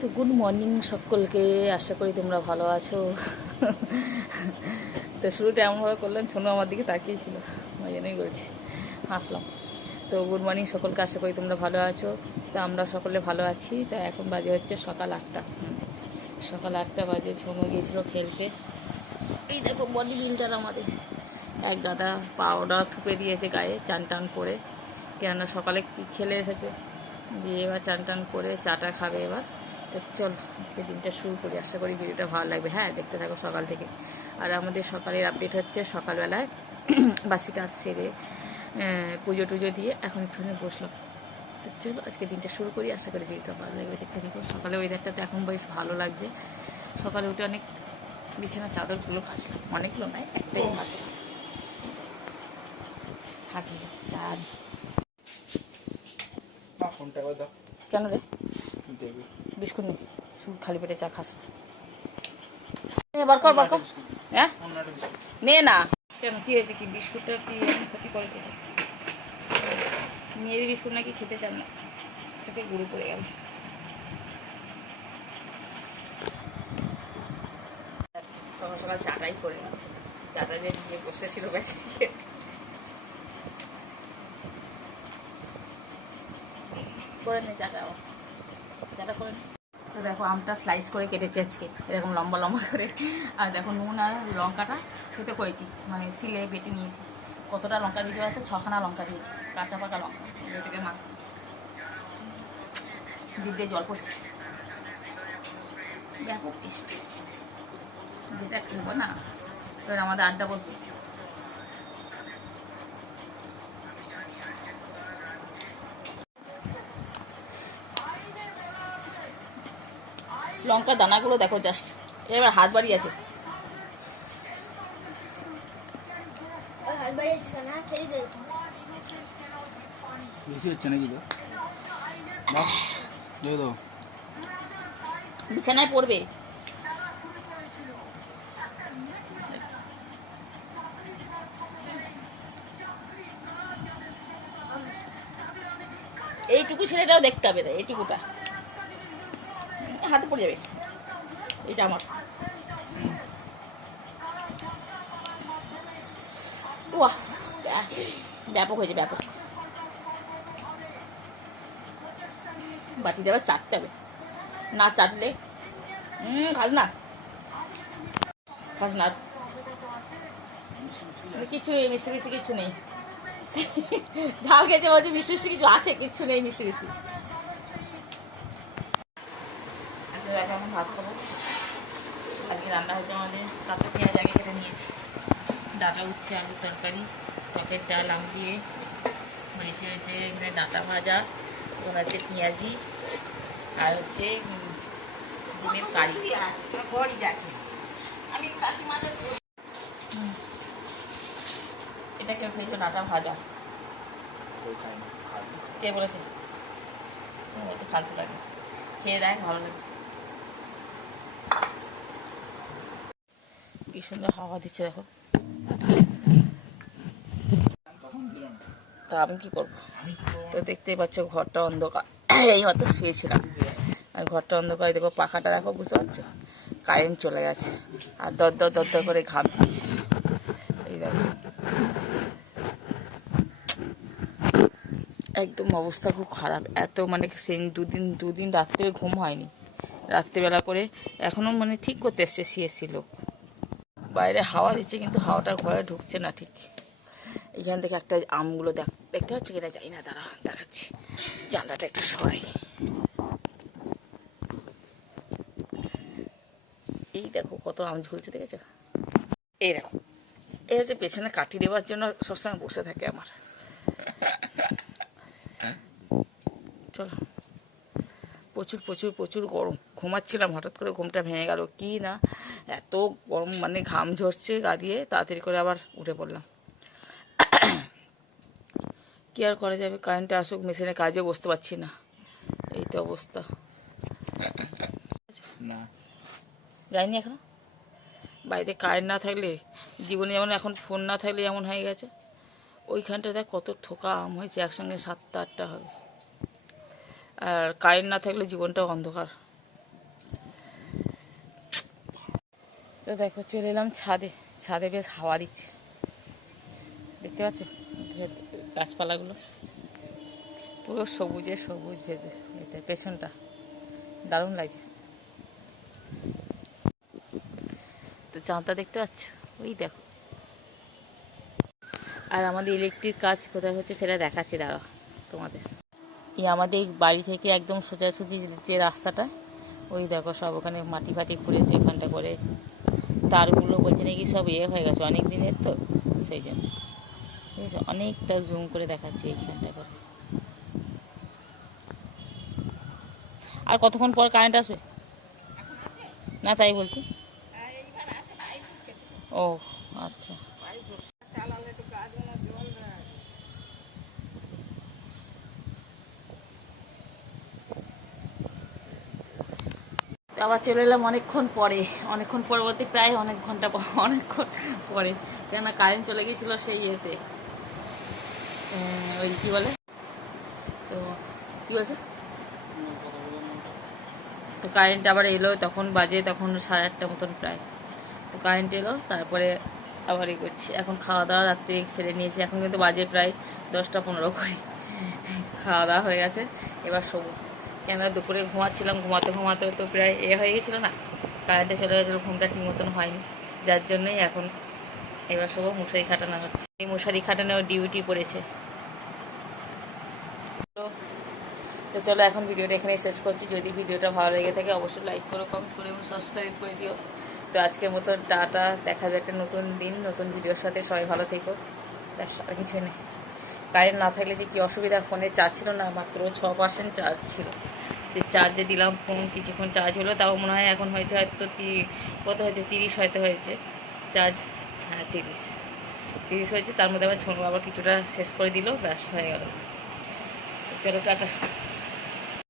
তো good morning সকলকে, আশা করি তোমরা ভালো আছো। তো শুরুটা এমনভাবে করলাম, শোনো আমার দিকে তাকিয়েছিল, ওই জন্যই বলছি, হাসলাম। তো গুড মর্নিং সকলকে, আশা করি তোমরা ভালো আছো। তো আমরা সকলে ভালো আছি। তো এখন বাজে হচ্ছে সকাল 8টা। সকাল 8টা বাজে, ছোনো গিয়েছিলো খেলতে। এই দেখো বডি বিল্ডার আমাদের এক দাদা পাউডার থুপে দিয়েছে গায়ে, চান টান করে, কেননা সকালে খেলে এসেছে, দিয়ে এবার চান টান করে চাটা খাবে এবার। তো চল আজকে দিনটা শুরু করি, আশা করি ভিডিওটা ভালো লাগবে। হ্যাঁ, দেখতে থাকো সকাল থেকে। আর আমাদের সকালের আপডেট হচ্ছে, সকালবেলায় বাসি কাজ সেরে পুজো টুজো দিয়ে এখন একটুখানি বসলাম। তো চলো আজকে দিনটা শুরু করি, আশা করি ভিডিওটা ভালো লাগবে, দেখতে থাকো। সকালে ওয়েদারটা তো এখন বেশ ভালো লাগছে। সকালে উঠে অনেক বিছানা চাদরগুলো কাচলাম, অনেকগুলো নয়, একটাই কাচলাম। হাঁটিয়ে গেছে চাঁদ। কেন রে? বিস্কুট নেই, শুধু খালি পেটে চা খাস? বার কর, বার কর। হ্যাঁ, নে না। কেন, কি হয়েছে? কি বিস্কুটটা কি ক্ষতি করেছে? মেয়ের বিস্কুট নাকি খেতে চান না, চোখে গুঁড়ো পড়ে গেল। সকাল সকাল চাটাই করে গেল, চাটা নিয়ে বসেছিল বেশি করে নে চাটা, চাটা করে নে। তো দেখো আমটা স্লাইস করে কেটেছি আজকে এরকম লম্বা লম্বা করে। আর দেখো নুন আর লঙ্কাটা খেতে করেছি, মানে সিলে বেটে নিয়েছি। কতটা লঙ্কা দিতে পারতো? 6খানা লঙ্কা দিয়েছি, কাঁচা পাকা লঙ্কা, এগুলো থেকে মাছ দিয়ে জল পড়ছি। ব্যাপক টেস্ট, যেটা খেলবো না। এবার আমাদের আড্ডা বসবে। লঙ্কা দানাগুলো দেখো জাস্ট, এবার হাত বাড়ি আছে। বেশি হচ্ছে নাকি? তো দাও, বিছানায় পড়বে। এইটুকু ছেলেটাও দেখতে হবে না, এইটুকুটা হাতে পড়ে যাবে। এটা আমার ওয়াহ, ব্যাপক হয়েছে, ব্যাপক। বাটিটা আবার চাটতে হবে, না চাটলে খাস না, খাস না। কিছু নেই, মিষ্টি মিষ্টি কিছু নেই। ঝাল খেয়েছে বলছে, মিষ্টি মিষ্টি কিছু আছে? কিচ্ছু নেই মিষ্টি মিষ্টি। এখন ভাত খাবো। আজকে রান্না হয়েছে আমাদের কাঁচা পেঁয়াজ আগে কেটে নিয়েছি, ডাঁটা উচ্ছে আলুর তরকারি, টকের ডাল আম দিয়ে, হয়েছে হয়েছে এখানে ডাঁটা ভাজা, ওখানে হচ্ছে পেঁয়াজি, আর হচ্ছে ডিমের কারি। এটা কেউ খেয়েছো? ডাঁটা ভাজা কে বলেছে? বলছে ফালতু লাগে, খেয়ে দেয়, ভালো লাগে। কি সুন্দর হাওয়া দিচ্ছে দেখো। তা আমি কি করবো? তো দেখতেই পাচ্ছ ঘরটা অন্ধকার, এই মাত্র শুয়েছিলাম আর ঘরটা অন্ধকার। দেখো পাখাটা দেখো, বুঝতে পারছো? কারেন্ট চলে গেছে আর দর দর দর দর করে ঘাম দিচ্ছে। এই দেখো একদম অবস্থা খুব খারাপ। এত মানে সেই দুদিন রাত্রে ঘুম হয়নি, রাত্রিবেলা করে এখনও মানে ঠিক করতে এসছে সিএসসি লোক। বাইরে হাওয়া দিচ্ছে কিন্তু হাওয়াটা ঘরে ঢুকছে না ঠিক। এখান থেকে একটা আমগুলো দেখতে পাচ্ছি কিনা যাই না, দাঁড়া দেখাচ্ছি। জানলাটা একটু সরাই। এই দেখো কত আম ঝুলছে, দেখেছো? এই দেখো, এই হচ্ছে পেছনে কাটি দেওয়ার জন্য সবসময় বসে থাকে আমার। চলো, প্রচুর প্রচুর প্রচুর গরম। ঘুমাচ্ছিলাম, হঠাৎ করে ঘুমটা ভেঙে গেল কি না, এত গরম, মানে ঘাম ঝরছে গা দিয়ে, তাড়াতাড়ি করে আবার উঠে পড়লাম। কি আর করা যাবে, কারেন্টে আসুক, মেশিনে কাজেও বসতে পারছি না, এই তো অবস্থা। না যাইনি এখনো। বাড়িতে কারেন্ট না থাকলে জীবনে, যেমন এখন ফোন না থাকলে যেমন হয়ে গেছে, ওইখানটা দেখ কত থোকা আম হয়েছে, একসঙ্গে 7টা 8টা হবে। আর কারেন্ট না থাকলে জীবনটাও অন্ধকার। তো দেখো চলে এলাম ছাদে। ছাদে বেশ হাওয়া দিচ্ছে, দেখতে পাচ্ছ গাছপালাগুলো পুরো সবুজে সবুজ ভেবে এতে পেছনটা দারুণ লাগছে। তো চাঁদটা দেখতে পাচ্ছ, ওই দেখো। আর আমাদের ইলেকট্রিক কাজ কোথায় হচ্ছে সেটা দেখাচ্ছি, দাঁড়া তোমাদের। এই আমাদের বাড়ি থেকে একদম সোজাসুজি যে রাস্তাটা, ওই দেখো সব ওখানে মাটি ফাটি খুঁড়েছে এখানটা করে। তারগুলো বলছে নাকি সব হয়ে গেছে অনেক দিনের, তো সেই জন্য ঠিক আছে। অনেকটা জুম করে দেখাচ্ছি এইখানটা করে। আর কতক্ষণ পর কারেন্ট আসবে না তাই বলছি। ও আচ্ছা। আবার চলে এলাম অনেকক্ষণ পরে, অনেকক্ষণ পরে বলতে প্রায় অনেক ঘন্টা পর, অনেকক্ষণ পরে, কেননা কারেন্ট চলে গিয়েছিলো সেই ইয়েতে, ওই কী বলে, তো কী বলছো, তো কারেন্ট আবার এলো, তখন বাজে তখন 8:30 মতন প্রায়। তো কারেন্ট এলো, তারপরে আবার ই করছি। এখন খাওয়া দাওয়া রাত্রে সেরে নিয়েছি, এখন কিন্তু বাজে প্রায় 10টা 15 করে। খাওয়া দাওয়া হয়ে গেছে, এবার শোবো। কেন দুপুরে ঘুমাচ্ছিলাম, ঘুমাতে ঘুমাতে তো প্রায় হয়ে গেছিলো না, কারেন্টে চলে গেছিলো, ঘুমটা ঠিক মতন হয়নি, যার জন্যই এখন এবার শোবো। মশারি খাটানো হচ্ছে, এই মশারি খাটানোর ডিউটি পড়েছে। তো চলো এখন ভিডিওটা এখানে শেষ করছি। যদি ভিডিওটা ভালো লেগে থাকে অবশ্যই লাইক করো, কমেন্ট করে এবং সাবস্ক্রাইব করে দিও। তো আজকের মতো টাটা, দেখা যায় একটা নতুন দিন নতুন ভিডিওর সাথে। সবাই ভালো থেকো, ব্যাস আর কিছুই নেই। কারেন্ট না থাকলে যে কী অসুবিধা, ফোনে চার্জ ছিল না, মাত্র 6% চার্জ ছিল। সে চার্জে দিলাম ফোন, কিছুক্ষণ চার্জ হলো, তাও মনে হয় এখন হয়েছে হয়তো কত হয়েছে 30 হয়তো হয়েছে চার্জ। হ্যাঁ 30 হয়েছে। তার মধ্যে আবার ছোটো আবার কিছুটা শেষ করে দিল, ব্যাস হয়ে গেল। চলো টাটা।